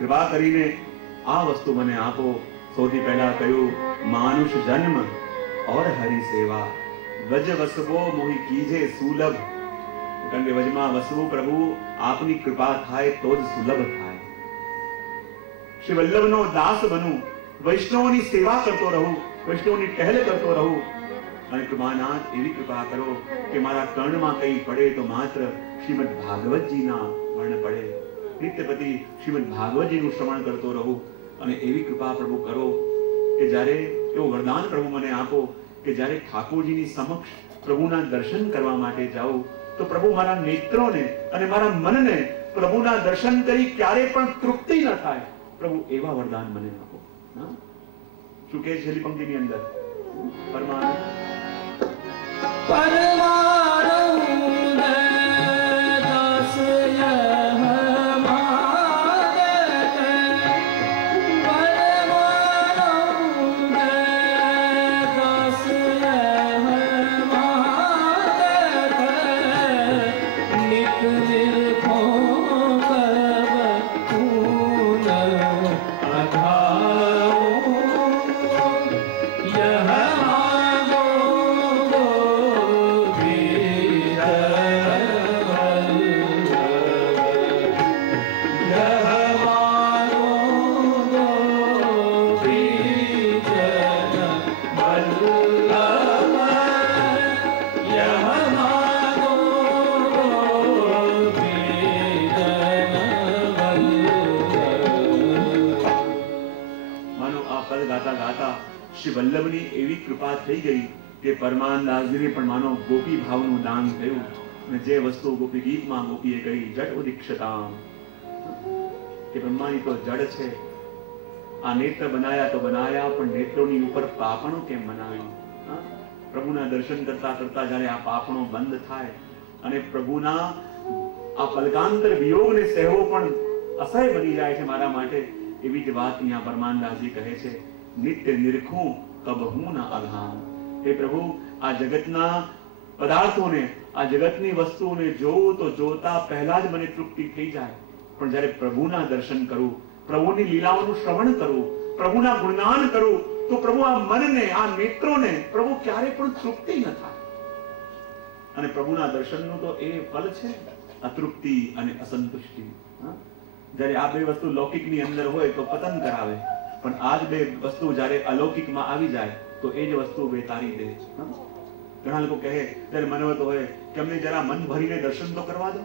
कृपा करीने आ वस्तु मने आपो। सौथी पहला कह्यु मानुष जन्म और हरि सेवा, वज वसवो मोहि कीजे सुलभ। कारण के वजमा वसवो प्रभु आपनी कृपा थाय तो ज सुलभ थाय। श्री वल्लभनो दास बनू, वैष्णवनी सेवा करतो रहूं, वैष्णवनी टहल करतो रहूं। અને કૃપાનાથ એવી કૃપા કરો કે મારા કર્ણમાં કંઈ પડે તો માત્ર શ્રીમદ ભાગવતજીના વર્ણ પડે, નિત્યપતિ શ્રીમદ ભાગવતજીનું શ્રવણ કરતો રહું। અને એવી કૃપા પ્રભુ કરો કે જ્યારે એવો વરદાન પ્રભુ મને આપો કે જ્યારે ઠાકોરજીની સમક્ષ પ્રભુના દર્શન કરવા માટે જાઉં તો પ્રભુ મારા નેત્રોને અને મારા મનને પ્રભુના દર્શન કરી ક્યારે પણ તૃપ્તિ ન થાય। પ્રભુ એવા વરદાન મને આપો। શું કહે છેલ્લી પંક્તિની અંદર? પરમાનંદ परमानंद दास यह मांगत, परमानंद दास यह मांगत, नित निरखो कब पून अधाओ, यह શ્રી વલ્લભની એવી કૃપા થઈ ગઈ કે પરમાનંદાસજીને પણ માનો ગોપી ભાવનું દાન થયું। અને જે વસ્તુ ગોપી ગીતમાં ગોપીએ કહી જડ ઉદીક્ષતામ કે બ્રહ્માની તો જડ છે, આ નેત્ર બનાયા તો બનાયા પણ નેત્રોની ઉપર પાપણો કેમ બનાવ્યું? પ્રભુના દર્શન કરતા કરતા જ્યારે આ પાપણો બંધ થાય અને પ્રભુના આ પલકાંતર વિયોગને સહેવો પણ અસહ્ય બની જાય છે મારા માટે, એવી જ વાત અહીંયા પરમાનંદાસજી કહે છે। નિત્ય નિરખું કબહુ ન અઘામ। હે પ્રભુ, આ જગતના પદાર્થોને, આ જગતની વસ્તુઓને જોઉં તો જોતા પહેલા જ મને તૃપ્તિ થઈ જાય, પણ જ્યારે પ્રભુના દર્શન કરું, પ્રભુની લીલાઓનું શ્રવણ કરું, પ્રભુના ગુણગાન કરું તો પ્રભુ આ મનને, આ નેત્રોને પ્રભુ ક્યારે પણ તૃપ્તિ ન થાય। અને પ્રભુના દર્શનનું તો એ ફલ છે અતૃપ્તિ અને અસંતુષ્ટિ। જ્યારે આ બે વસ્તુ લૌકિકની અંદર હોય તો પતન કરાવે, પણ આ જ બે વસ્તુ જ્યારે અલૌકિકમાં આવી જાય તો એ જ વસ્તુ બેતારી દે। ઘણા લોકો કહે જ્યારે મનોવત હોય કે અમને જરા મન ભરીને દર્શન તો કરવા દો,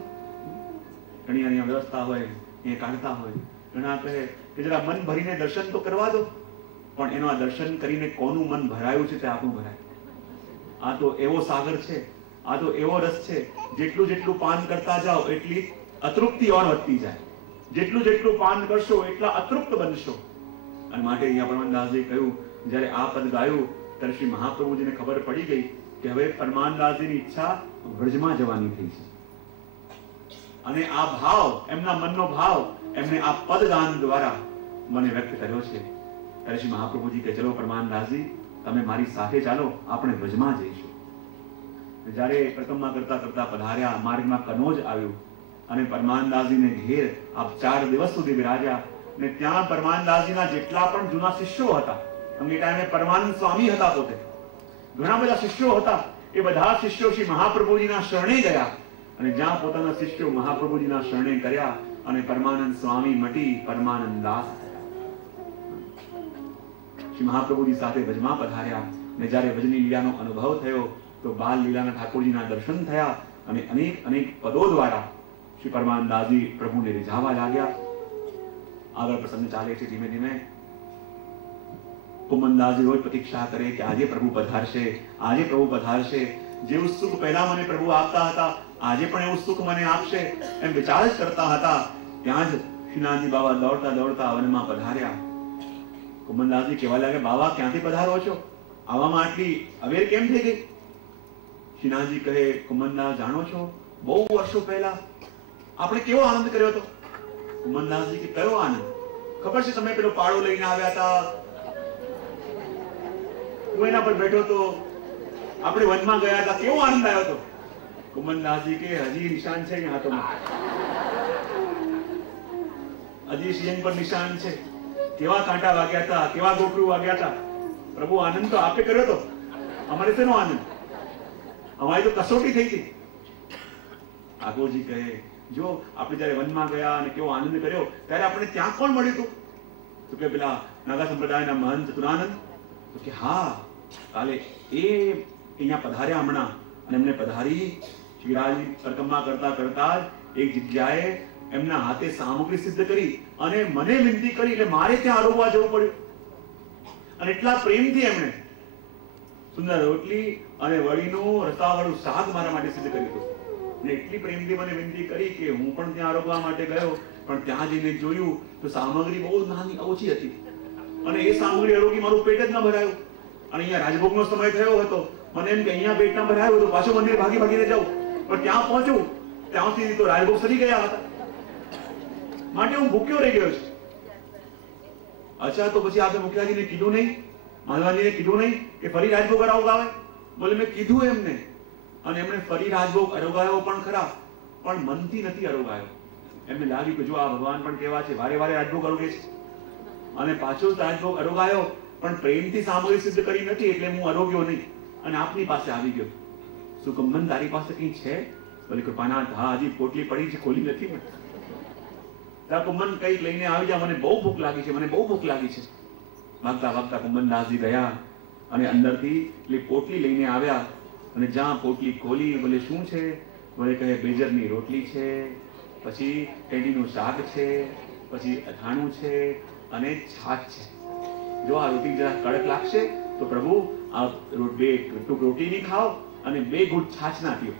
ઘણી અહીંયા વ્યવસ્થા હોય એ કાઢતા હોય। ઘણા કહે કે જરા મન ભરીને દર્શન તો કરવા દો, પણ એનો આ દર્શન કરીને કોનું મન ભરાયું છે તે આપણું ભરાય। આ તો એવો સાગર છે, આ તો એવો રસ છે, જેટલું જેટલું પાન કરતા જાઓ એટલી અતૃપ્તિ ઓર વધતી જાય, જેટલું જેટલું પાન કરશો એટલા અતૃપ્ત બનશો। અને માટે અહીંયા પરમાનંદાસજી કહ્યું, જ્યારે આ પદ ગાયું ત્યારે શ્રી મહાપ્રભુજીને ખબર પડી ગઈ કે હવે પરમાનંદાસજીની ઈચ્છા વ્રજમાં જવાની થઈ છે। અને આ ભાવ, એમના મનનો ભાવ એમને આ પદ ગાન દ્વારા મને વ્યક્ત કર્યો છે। ત્યારે શ્રી મહાપ્રભુજી કહે, ચલો પરમાનંદાસજી તમે મારી સાથે ચાલો, આપણે વ્રજમાં જઈશું। જ્યારે પ્રથમમાં કરતા કરતા પધાર્યા, માર્ગમાં કનોજ આવ્યું અને પરમાનંદાસજીને ઘેર આપ 4 દિવસ સુધી બિરાજ્યા। ને ત્યાં પરમાનંદાસજીના જેટલા પણ જૂના શિષ્યો હતા, એ ટાઈમે પરમાનંદ સ્વામી હતા, પોતે ઘણા બધા શિષ્યો હતા, એ બધા શિષ્યો શ્રી મહાપ્રભુજીના શરણે ગયા અને જ્યાં પોતાના શિષ્યો મહાપ્રભુજીના શરણે કર્યા અને પરમાનંદ સ્વામી મટી પરમાનંદ દાસ થયા। શ્રી મહાપ્રભુજી સાથે વ્રજમાં પધાર્યા ને જ્યારે વ્રજની લીલાનો અનુભવ થયો તો બાલ લીલાના ઠાકોરજીના દર્શન થયા અને અનેક અનેક પદો દ્વારા શ્રી પરમાનંદાસજી પ્રભુને રીઝાવા લાગ્યા। આગળ પ્રસંગ ચાલે છે ધીમે ધીમે। કુમનદાસજી રોજ પ્રતીક્ષા કરે કે આજે પ્રભુ પધારશે, આજે પ્રભુ પધારશે. જેવું સુખ પહેલા મને પ્રભુ આપતા હતા, આજે પણ એવું સુખ મને આપશે, એમ વિચાર જ કરતા હતા. ત્યાં જ શ્રીનાથજી બાબા દોડતા દોડતા વનમાં પધાર્યા. કુમનદાસજી કહેવા લાગે, બાબા ક્યાંથી પધારો છો? આવામાં આટલી અવેર કેમ થઈ ગઈ? શ્રીનાથજી કહે, કુમનદાસ જાણો છો, બહુ વર્ષો પહેલા આપણે કેવો આનંદ કર્યો હતો? કુમનદાસજી કે કયો આનંદ? ખબર છે તમે પેલો પાડો લઈને આવ્યા હતા, હું એના પર બેઠો હતો, આપણે વનમાં ગયા હતા, કેવો આનંદ આવ્યો હતો? કુમનદાસજી કે હજી નિશાન છે અહીંયા હાથોમાં, હજી સિંહ પર નિશાન છે. કેવા કાંટા વાગ્યા હતા, કેવા ગોખરું વાગ્યા હતા. પ્રભુ આનંદ તો આપે કર્યો હતો, અમારે શેનો આનંદ? અમારી તો કસોટી થઈ હતી. ઠાકોરજી કહે, જો આપણે જયારે વનમાં ગયા અને કેવો આનંદ કર્યો, ત્યારે આપણે ત્યાં કોણ મળ્યું હતું? તો કે પેલા નાગા સંપ્રદાયના મહંત ચતુરાનંદ. તો કે હા, કાલે એ અહીંયા પધાર્યા હમણાં, અને એમને પધારી શિવરાજની પરિક્રમા કરતા કરતા એક જગ્યાએ એમના હાથે સામગ્રી સિદ્ધ કરી અને મને વિનંતી કરી, એટલે મારે ત્યાં આરોગવા જવું પડ્યું. અને એટલા પ્રેમથી એમણે સુંદર રોટલી અને વડીનું રસાવાળું શાક મારા માટે સિદ્ધ કર્યું હતું. અને એટલી પ્રેમથી મને વિનંતી કરી કે હું પણ ત્યાં આરોગવા માટે ગયો, પણ ત્યાં જઈને જોયું તો સામગ્રી બહુ નાની ઓછી હતી, અને એ સામગ્રી આરોગી મારું પેટ જ ન ભરાયું. અને અહીંયા રાજભોગનો સમય થયો હતો, મને એમ કે અહીંયા પેટ ન ભરાયું તો પાછું મંદિર ભાગી ભાગીને જાઉં, પણ ત્યાં પહોંચ્યું ત્યાં સુધી તો રાજભોગ સરી ગયા હતા, માટે હું ભૂખ્યો રહી ગયો છું. અચ્છા, તો પછી આપણે મુખિયાજીને કીધું નહીં, માધવાજીને કીધું નહીં કે ફરી રાજભોગ અરોગાવે? બોલે મેં કીધું એમને, અને એમણે ફરી રાજભોગ અરોગાયો પણ ખરા, પણ મનથી નથી અરોગાયો. એમને લાગ્યું કે જો આ ભગવાન પણ કેવા છે, વારે વારે રાજભોગ અરોગે છે, અને પાછો રાજભોગ અરોગાયો પણ પ્રેમથી સામગ્રી સિદ્ધ કરી નથી, એટલે હું અરોગ્યો નહીં અને આપની પાસે આવી ગયો. શું કુમન તારી પાસે કઈ છે? બોલે કૃપાનાથ, હા, હજી પોટલી પડી છે, ખોલી નથી મેં. કુમન કઈ લઈને આવી જા, મને બહુ ભૂખ લાગી છે, મને બહુ ભૂખ લાગી છે. વાગતા વાગતા કુમનદાસજી ગયા અને અંદરથી એટલે પોટલી લઈને આવ્યા, અને જ્યાં પોટલી ખોલી, બોલે શું છે? બોલે કહે બેજરની રોટલી છે, પછી ટેડીનું શાક છે, પછી અથાણું છે અને છાશ છે. જો આ રોટી જરા કડક લાગશે તો પ્રભુ આ બે ટૂંક રોટી ની ખાઓ અને 2 ઘૂંટ છાશ ના પીઓ.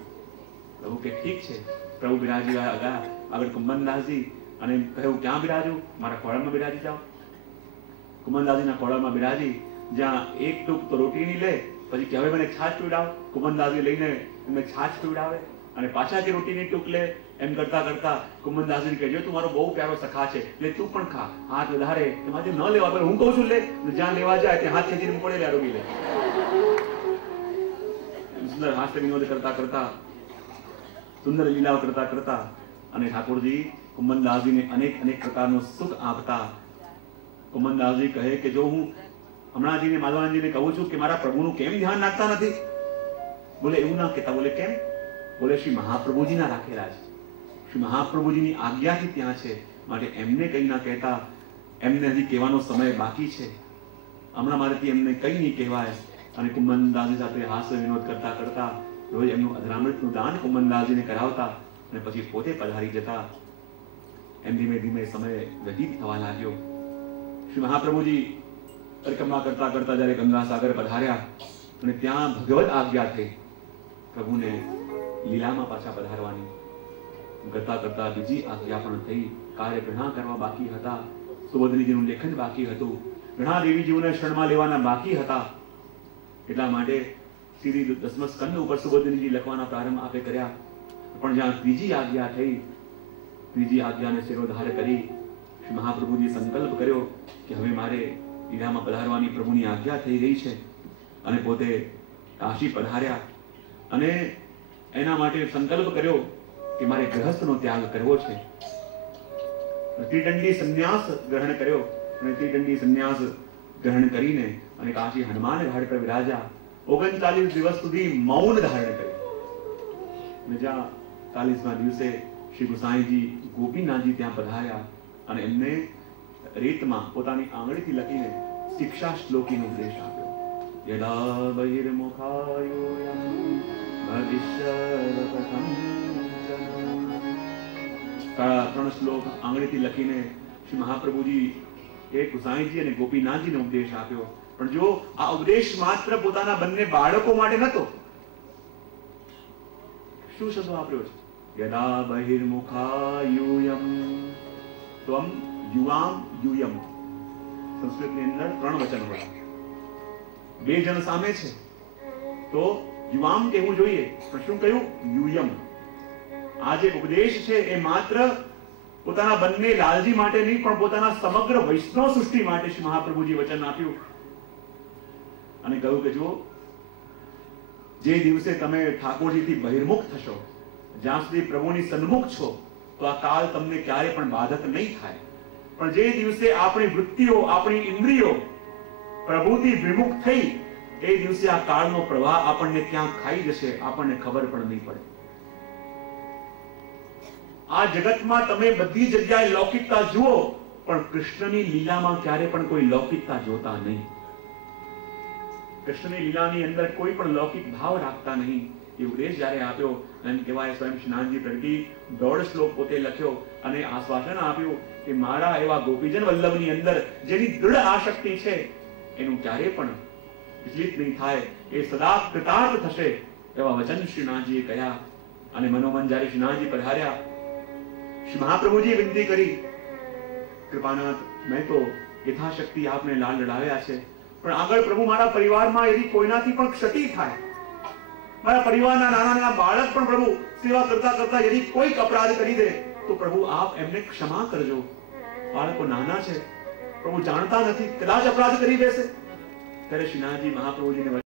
પ્રભુ કે ઠીક છે. પ્રભુ બિરાજી ગયા આગળ કુમનદાસજી, અને કહ્યું ક્યાં બિરાજું? મારા ખોળામાં બિરાજી જાઓ. કુમનદાસજીના ખોળામાં બિરાજી, જ્યાં એક ટૂંક તો રોટીની લે, પછી કે હવે મને છાશ પીવડાવ. કુમનદાસજી લઈને એમને છાશ પીવડાવે, અને પાછા જે રોટીની ટૂંક લે. એમ કરતા કરતા કુમનદાસજી કહેજો તું મારો બહુ પ્યારો સખા છે, એટલે તું પણ ખા. હાથ વધારે એમાંથી ન લેવા, પણ હું કહું છું લે. જ્યાં લેવા જાય ત્યાં હાથ ખેંચીને પડે લે, આરોગી લે. સુંદર હાસ્ય વિનોદ કરતા કરતા, સુંદર લીલાઓ કરતા કરતા, અને ઠાકોરજી કુમનદાસજીને અનેક અનેક પ્રકારનું સુખ આપતા. કુમનદાસજી કહે કે જો હું હમણાંજીને માધવાનજીને કહું છું કે મારા પ્રભુનું કેમ ધ્યાન રાખતા નથી? બોલે એવું ના કહેતા. બોલે કેમ? બોલે શ્રી મહાપ્રભુજીના રાખેલા છે, શ્રી મહાપ્રભુજીની આજ્ઞાથી ત્યાં છે, માટે એમને કઈ ના કહેતા. એમને હજી કહેવાનો સમય બાકી છે, હમણાં મારેથી એમને કઈ નહીં કહેવાય. અને કુમનદાસજી સાથે હાસ્ય વિનોદ કરતા કરતા રોજ એમનું અધરામૃતનું દાન કુમનદાસજીને કરાવતા, અને પછી પોતે પધારી જતા. એમ ધીમે ધીમે સમય વ્યતીત થવા લાગ્યો. શ્રી મહાપ્રભુજી પરિક્રમા કરતા કરતા જયારે ગંગા સાગર પધાર્યા, અને ત્યાં ભગવત આજ્ઞા થઈ પ્રભુને લીલામાં પાછા પધારવાની. કરતા કરતા બીજી આજ્ઞા પણ થઈ. કાર્ય ઘણા કરવા બાકી હતા. સુબોધનીજીનું લેખન બાકી હતું, ઘણા દેવીજીઓને શરણમાં લેવાના બાકી હતા. એટલા માટે સીધી 10મા સ્કંદ ઉપર સુબોધનીજી લખવાના પ્રારંભ આપે કર્યા. પણ જ્યાં ત્રીજી આજ્ઞા થઈ, ત્રીજી આજ્ઞાને શિરોધાર કરી શ્રી મહાપ્રભુજીએ સંકલ્પ કર્યો કે હવે મારે લીલામાં પધારવાની પ્રભુની આજ્ઞા થઈ ગઈ છે, અને પોતે કાશી પધાર્યા. અને એના માટે સંકલ્પ કર્યો કે મારે ગૃહસ્થનો ત્યાગ કરવો છે. ત્રિદંડી સંન્યાસ ગ્રહણ કર્યો, અને ત્રિદંડી સંન્યાસ ગ્રહણ કરીને અને કાશી હનુમાન ઘાટ પર વિરાજ્યા. 39 દિવસ સુધી મૌન ધારણ કર્યું. અને જ્યાં 40મા દિવસે શ્રી ગુસાઈજી ગોપીનાથજી ત્યાં પધાર્યા, અને એમને રેતમાં પોતાની આંગળીથી લખીને શિક્ષા શ્લોકીનો ઉપદેશ આપ્યો. યદા બહિર્મુખાયોયમ ભવિષ્યત કથમ જન. 3 શ્લોક આંગળીથી લખીને શ્રી મહાપ્રભુજી એ ગુસાઈજી અને ગોપીનાથજીને ઉપદેશ આપ્યો. પણ જો આ ઉપદેશ માત્ર પોતાના બંને બાળકો માટે નતો. શું શબ્દ વાપર્યો છે? યદા બહિર્મુખા યુયમ ત્વમ યુવામ યુયમ. સંસ્કૃતની અંદર 3 વચન હોય. 2 જણ સામે છે તો યુવામ કહેવું જોઈએ, પણ શું કહ્યું? યુયમ. આ જે ઉપદેશ છે એ માત્ર પોતાના બંને લાલજી માટે નહીં, પણ પોતાના સમગ્ર વૈષ્ણવ સૃષ્ટિ માટે શ્રી મહાપ્રભુજી વચન આપ્યું અને કહ્યું કે જુઓ, જે દિવસે તમે ઠાકોરજીથી બહિર્મુખ થશો, જ્યાં સુધી પ્રભુની સન્મુખ છો, તો આ કાળ તમને ક્યારે પણ બાધક નહીં થાય. પણ જે દિવસે આપણી વૃત્તિઓ, આપણી ઇન્દ્રિયો પ્રભુથી વિમુખ થઈ, એ દિવસે આ કાળનો પ્રવાહ આપણને ક્યાં ખાઈ જશે, આપણને ખબર પણ નહીં પડે. આ જગતમાં તમે બધી જગ્યાએ લૌકિકતા જુઓ, પણ કૃષ્ણની લીલામાં ક્યારે પણ કોઈ લૌકિકતા જોતા નહીં. કૃષ્ણની લીલાની અંદર કોઈ પણ લૌકિક ભાવ રાખતા નહીં. એ ઉપદેશ જ્યારે આપ્યો, એમ કહેવાય સ્વયં શ્રીનાથજી પ્રગટી 1.5 શ્લોક પોતે લખ્યો અને આશ્વાસન આપ્યું કે મારા એવા ગોપીજન વલ્લભની અંદર જેની દૃઢ આસક્તિ છે, એનું ક્યારે પણ વિચલિત નહીં થાય, એ સદા કૃતાર્થ થશે, એવા વચન શ્રીનાથજીએ કહ્યા. અને મનોમન જ્યારે શ્રીનાથજી પધાર્યા, શ્રી મહાપ્રભુજીએ વિનંતી કરી, કૃપાનાથ, મેં તો યથાશક્તિ આપને લાલ લડાવ્યા છે, પણ આગળ પ્રભુ મારા પરિવારમાં યદી કોઈનાથી પણ ક્ષતિ થાય, મારા પરિવારના નાના નાના બાળક પણ પ્રભુ સેવા કરતા કરતા યદી કોઈક અપરાધ કરી દે, તો પ્રભુ આપ એમને ક્ષમા કરજો. બાળકો નાના છે, પ્રભુ જાણતા નથી, કદાચ અપરાધ કરી બેસે. ત્યારે શ્રીનાથજી મહાપ્રભુજીને